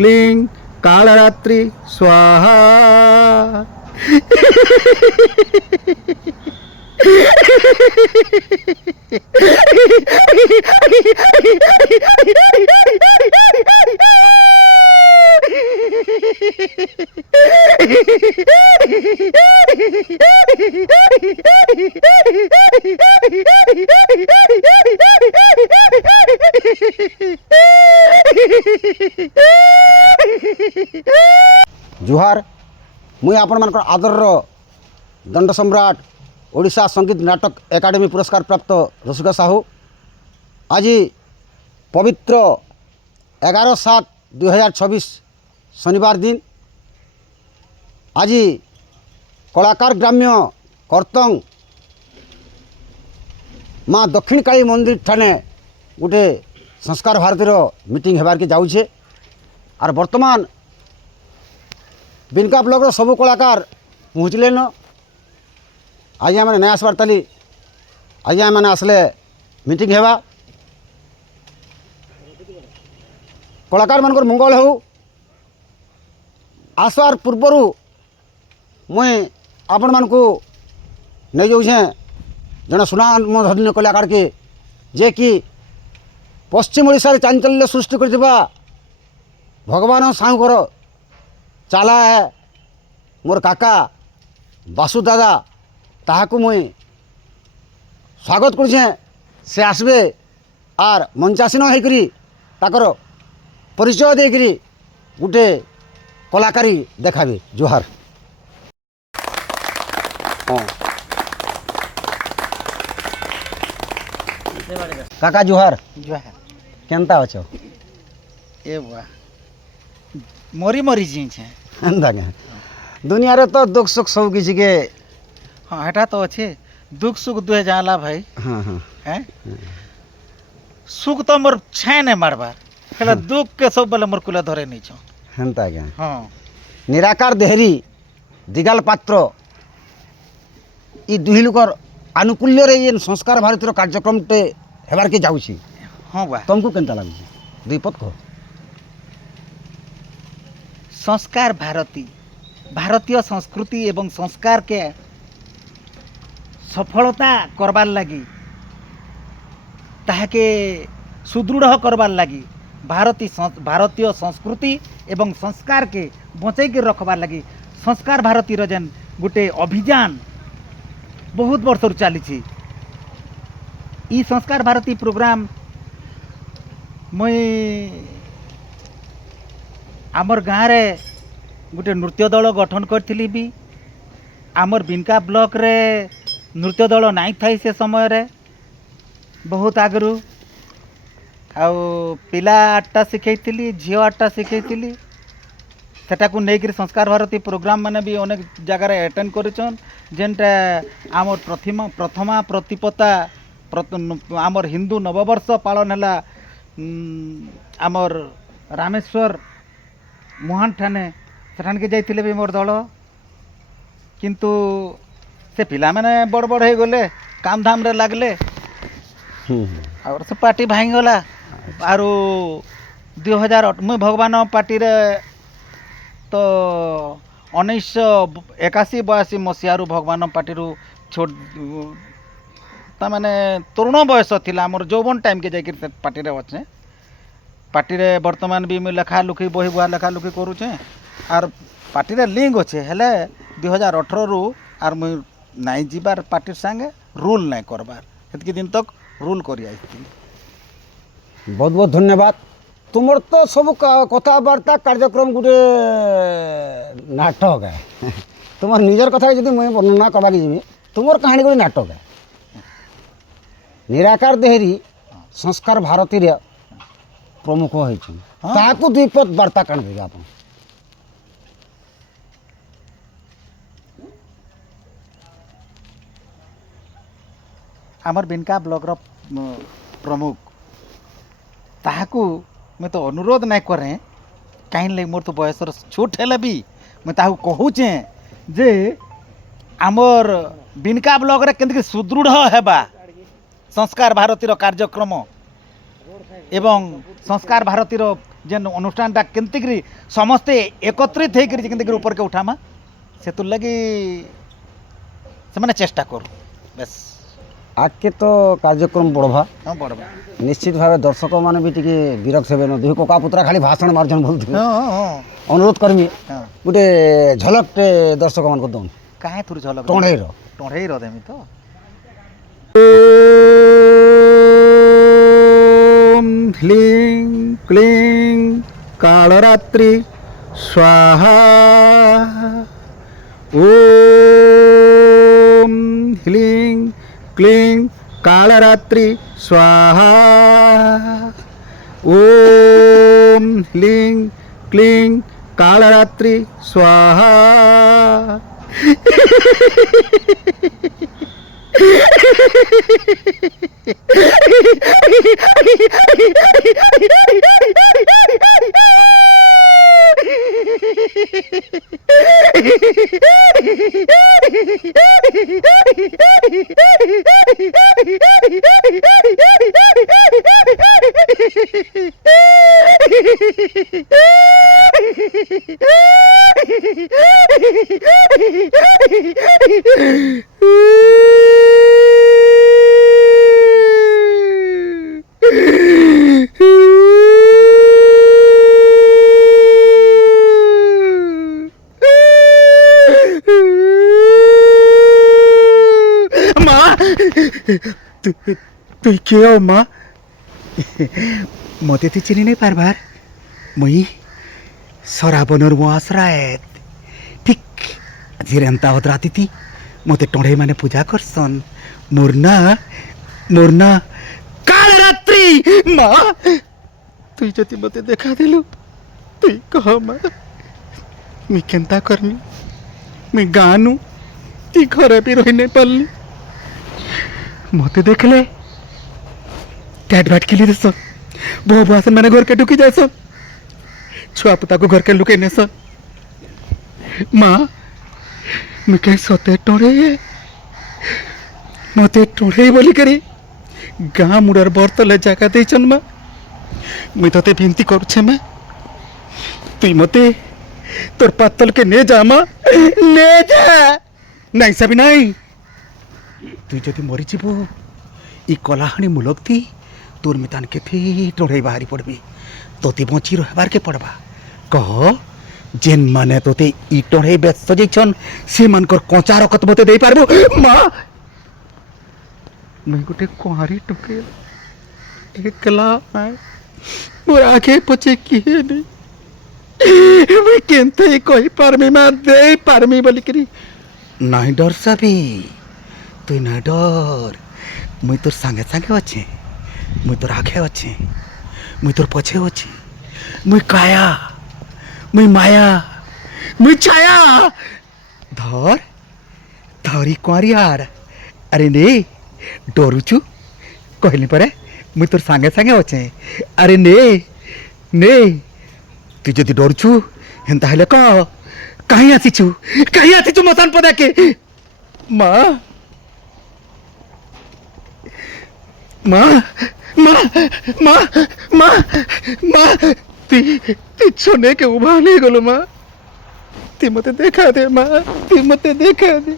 क्लीं कालरात्रि स्वाहा। जुहार मुई आपण मान आदर दंड सम्राट ओडिशा संगीत नाटक एकाडेमी पुरस्कार प्राप्त रसिका साहू आज पवित्र 11/7/2026 शनिवार दिन आज कलाकार ग्राम्य कर्तंग माँ दक्षिण काली मंदिर ठाणे गोटे संस्कार भारतीर मीटिंग हेबार के जाऊे आर वर्तमान बिनका ब्लॉक सबू कलाकार पहुँचलेन। आज्ञा मैंने नहीं आसबार ताली आज्ञा मैंने आसले मीटिंग हेबा कलाकार मानकर मंगल हो। आसबार पूर्वर मुई आपण मान को नहीं जाऊे जड़े सुनामधन्य कलाकार के जे कि पश्चिम ओडिशा चांचल्य सृष्टि कर भगवान साहूर चाला है मोर काका बासु दादा ताहाकू मुई स्वागत करुछे। से आसबे आर मंचासीन होकरी ताकर परिचय देकरी गोटे कलाकारी देखाबे। जोहार काका जोहार जोहार केनता अछो? ए बुआ मरी मरी जी छे एंता के दुनिया रे तो दुख सुख सब किसी के हाँ हेटा तो अच्छे दुख सुख दुहे जाला भाई। हाँ हाँ हैं सुख तो मोर छे ने मारबार हेला दुख के सब बेले मोर कुला धरे नहीं छो। एंता के हाँ निराकार देहरी दिगाल पात्र ई दुही लोकर आनुकूल्य रे ये संस्कार भारतीय कार्यक्रम टे हेबार के जाउछी। हाँ बुआ तुमको केनता लागुची दुई पद कह। संस्कार भारती भारतीय संस्कृति एवं संस्कार के सफलता करबार लगी ताके सुदृढ़ करबार लगी भारतीय संस्कृति एवं संस्कार के बचाई के रखबार लगी संस्कार भारती जेन गोटे अभियान बहुत वर्ष चली। ई संस्कार भारती प्रोग्राम मुई आमर गाँव रे गोटे नृत्य दल गठन करी भी आमर बिनका ब्लॉक रे नृत्य दल नाई थाई से समय रे बहुत आगरू आउ पिला 8टा शिखई झील 8टा शिखई सेटाकू नहीं संस्कार भारती प्रोग्राम माने भी अनेक जगार एटेंड करछन जेनटा आमर प्रथमा प्रतिपता आमर हिंदू नववर्ष पालन है आमर रामेश्वर मुहान ठाने सेठान के जाइथिले भी मोर दल किंतु से पिला माने बड़ बड़ हो गले काम धाम रे लागले और से पार्टी भांगी गला आरो 2008 मुई भगवान पार्टी रे तो 1981-82 मसीहारू भगवान पार्टी रू छोड़ तामाने तरुण बयस थिला मोर जौवन टाइम के जाकर पार्टी रे अच्छे पार्टी रे वर्तमान भी मुझे लेखा लुखी बही बुआ लेखा लुखी करुचे आर पार्टी रे लिंक अच्छे हेले 2018 रु आर मुई नाई जीवार पार्टी संगे रूल नाई करबार हेतकी दिन तक रूल करी आइथिली। बहुत बहुत धन्यवाद। तुमर तो सब कथबार्ता कार्यक्रम गोटे नाटक है तुम निजर कथा जब मुझे वर्णना करवा जी तुमर कहानी गोटे नाटक है निराकार देहरी संस्कार भारती रे प्रमुख होती द्विपद वार्ता कण देगा आप आमर बिनका ब्लॉक रो प्रमुख ताहाकू मैं तो अनुरोध नहीं करें कहीं लगे मोर तो बयस छोट है भी मैं ताहू कहूचे जे आमर बिनका ब्लॉक रे केंद्र सुदृढ़ हेबा संस्कार भारती कार्यक्रम ଏବଂ ସଂସ୍କାର ଭାରତୀର ଯେନ୍ ଅନୁଷ୍ଠାନଟା କେମିତିକିରି ସମସ୍ତେ ଏକତ୍ରିତ ହେଇକିରି କେମିତିକିରି ଉପରକେ ଉଠାମା ସେଥିର୍ ଲାଗି ସେମାନେ ଚେଷ୍ଟା କରୁ ବେଶ ଆଗକେ ତ କାର୍ଯ୍ୟକ୍ରମ ବଢ଼ବା ହଁ ବଡ଼ବା ନିଶ୍ଚିତ ଭାବେ ଦର୍ଶକମାନେ ବି ଟିକେ ବିରକ୍ତ ହେବେ ନ ଦୁଇ କକା ପୁତରା ଖାଲି ଭାଷଣ ମାରୁଛନ୍ ବୋଲୁଥିବେ ହଁ ହଁ ହଁ ଅନୁରୋଧ କରିମି ହଁ ଗୋଟେ ଝଲକଟେ ଦର୍ଶକମାନଙ୍କୁ ଦଉନ୍ କାହିଁ ତୁର ଝଲକ ଟଣେଇର ଟଢ଼େଇର ଦେମି ତ ଓମ୍ ହ୍ଲିଂ କ୍ଲିଂ କାଳରାତ୍ରି ସ୍ୱାହା ଓମ୍ ହ୍ଲିଂ କ୍ଲିଂ କାଳରାତ୍ରି ସ୍ୱାହା ଓମ୍ ହ୍ଲିଂ କ୍ଲିଂ କାଳରାତ୍ରି ସ୍ୱାହା তুই কে মা মতে তুই চিনি নাই পারবার মুই সরাবনর মহাশ্রায়েত ঠিক আজ এন্তা অদ্রাতিথি মতে টড়ে মানে পূজা করছন মোর না কাল রাত্রি মা তুই যদি মতে দেখা দিলু তুই কহ মা মুই কেন্তা করমি মুই গানু তুই ঘরে বি রহি নাই পারলি মতে দেখলে ট্যাট ভাট খেলি দেস বহু বাসন মানে ঘরকে ঢুকি যাইস ছুয়া পুতাকে ঘরকে লুকাই নেস মা মুকে সতে টড়ে মতে টড়ে বলি করি গাঁ মুড়ার বর্তলে জায়গা দিয়েছন মা মুই তোতে বিনতি করছে মা তুই মতে তোর পাতলকে নে যা মা নে যা নাই সাবি নাই তুই যদি মরিଯିବୁ ই কলাহানি মূলকতি তোর মিতান কেথি টড়াই বাহারি পড়বি তোতে বଞ୍ଚি রহবারকে পড়বা কহ যেন মানে তোতে ই টড়াই ব্যস্ত যাইছন সেমানকর কঁচা রকত মতে দেই পারবো মা মুই গোটে কুঁহারি টুকে একলা মোর আগে পছে কিহে নেই মুই কেনতে কই পারমি মা দেই পারমি বলিকরি নাই ডর সাবি তুই না ডর মুই তোর সাঙ্গে সাঙ্গে অছে মুই তোর আগে অছে মুই তোর পছে অছে মুই কায়া মুই মায়া মুই ছায়া ধর ধরি কুঁয়ারিয়ার আরে নে ডরুচু কহিলি পরে মুই তোর সাঙ্গে সাঙ্গে অছে আরে নে নে তুই যদি ডরুচু হেন্তা হলে ক কাহি আসিছু মতান পদাকে মা মা মা মা মা মা তুই শোনে কে উভা হয়ে গেল মা তুই মতে দেখা দে মা তুই মতে দেখা দে